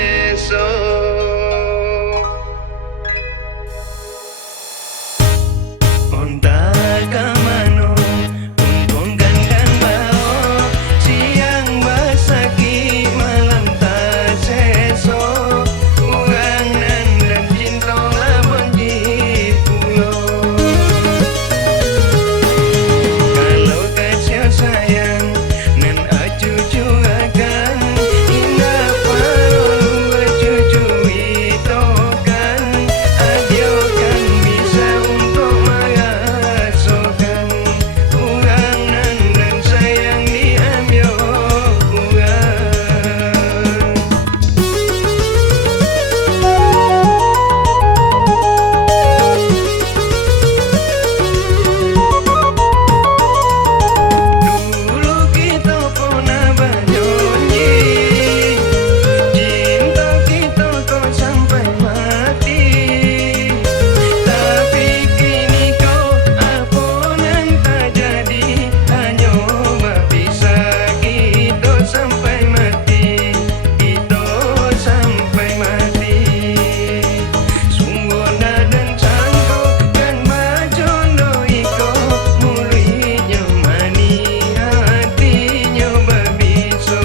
seso. Onta kamano untung gandang bao siang basagi malam tak seso urang nan dan cinta lamun di pulau. Kalau kasih sayang nan acucu akan indah parolu acucu itu kan adio kan bisa untuk merasakan urang nan dan sayang diambil urang. Dulu kita pernah berjanji cinta kita kau sampai mati. Tapi kini kau apa nan tak jadi hanya berpisah kita sampai mati. Kita sampai mati. Sungguh dan sanggup kan majono iko mulinya mani hatinya berbiso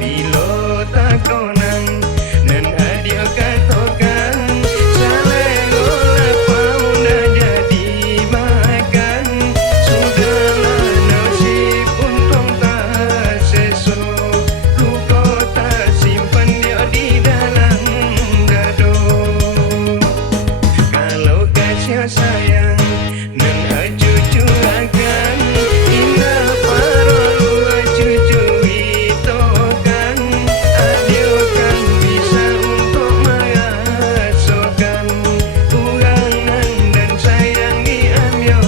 bilo tak konang dan adio katokan salego lapau dah jadi makan sudahlah nasib untung tak seso luka tak simpan dia di dalam dado. Kalau kasih sayang nan acucu akan indah parolu acucu itu kan adio kan bisa untuk merasakan urang nan dan sayang diambil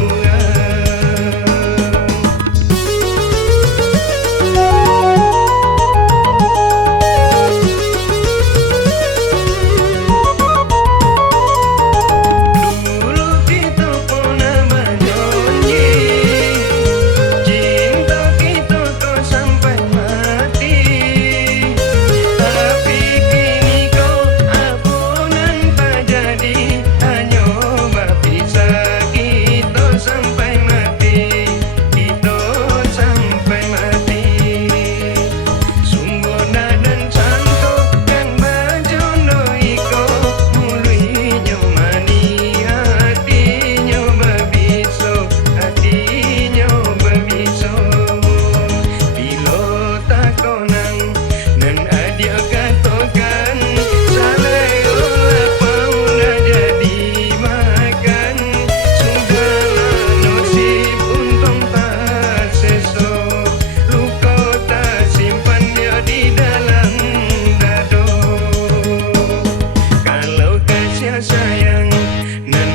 urang. Dulu kita pernah berjanji cinta kita kau sampai mati. Tapi kini kau apa nan tak jadi hanya berpisah kita sampai mati. Kita sampai mati. Sungguh dan sanggup kan bajono iko mulinya mani hatinya berbiso bilo tak konang nan adio katokan salego lapau dah jadi makan sudahlah nasib untung tak seso luka tak simpan dia di dalam dado. Kalau kasih sayang nan